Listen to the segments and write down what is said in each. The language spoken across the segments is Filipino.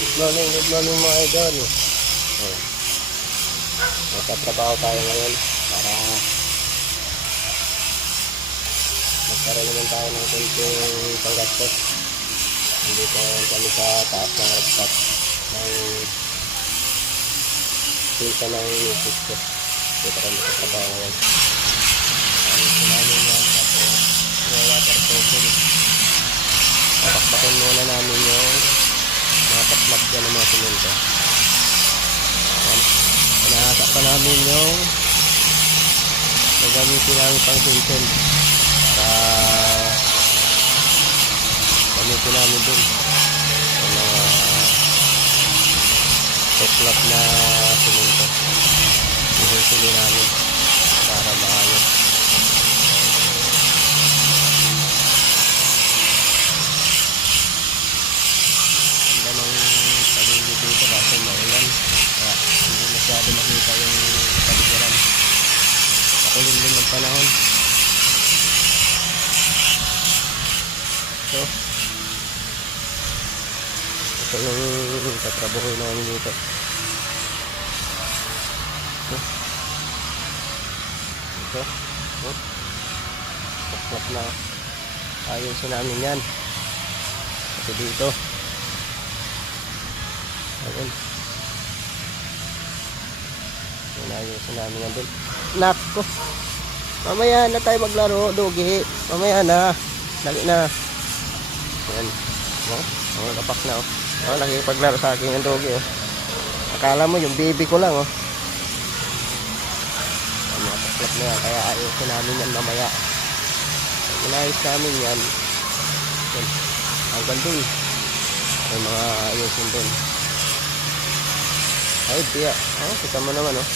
Good morning, good morning mga idol. Oh. Nagtatrabaho tayo ngayon para magkaroon naman tayo ng konting panggastos. Nandito ngayon kami sa taas ng rooftop ng pinta ng misis ko. Dito kami sa trabaho ngayon. Ang sinamin yan tapos yung water proofing. Papakbakin muna namin yung mga patlak dyan ng mga simento. Pinahasa pa namin yung gagamitin namin pang tinsel para gamitin namin dun yung mga patlak na simento. Ihusili namin para maayos. Ganda ng paligid dito kasi maulan. Kaya hindi masyado makita yung paligiran. Makulimlim ng panahon. So, ito yung katrabaho namin dito. Ito. Ito. Ito. Taklap na. Ayusin namin yan. Ito dito. Ayun. Inayusin namin yan dun. Nako. Mamaya na tayo maglaro, Dugi. Mamaya na. Dali na. Ayan. Oh, oh kapak na oh. Oh, nakikipaglaro sa akin yung Dugi oh. Akala mo yung baby ko lang oh. Ang mga taklap na yan. Kaya ayusin namin yan mamaya. Inayos namin yan. Yan. Hanggang dun. May mga ayusin dun. Ay, tiya. Oh, kita mo naman, oh.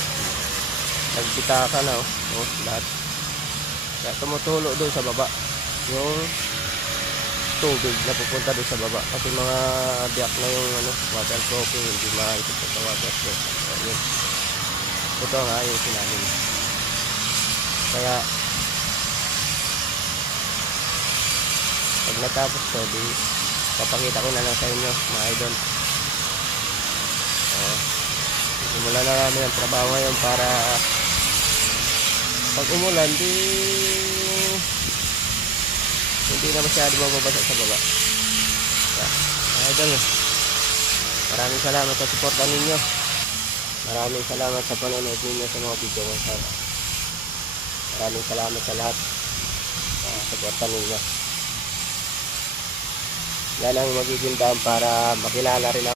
Nagpita ka na, oh. Oh, lahat. Kaya tumutulo doon sa baba. Yung tubig na pupunta doon sa baba. Kasi mga biyak na yung ano, waterproofing, hindi makikita sa waterproof. Ayun. Ito ang ayusin namin. Kaya, pag natapos to, di, papakita ko na lang sa inyo, mga idol. Oh. Simulan na namin ang trabaho ngayon para pag umulan, di hindi na masyado mababasa sa baba. Yeah. Idol, maraming salamat sa suporta ninyo. Maraming salamat sa panonood ninyo sa mga video ko. Maraming salamat sa lahat sa suporta ninyo. Yan ang magiging daan para makilala rin ako.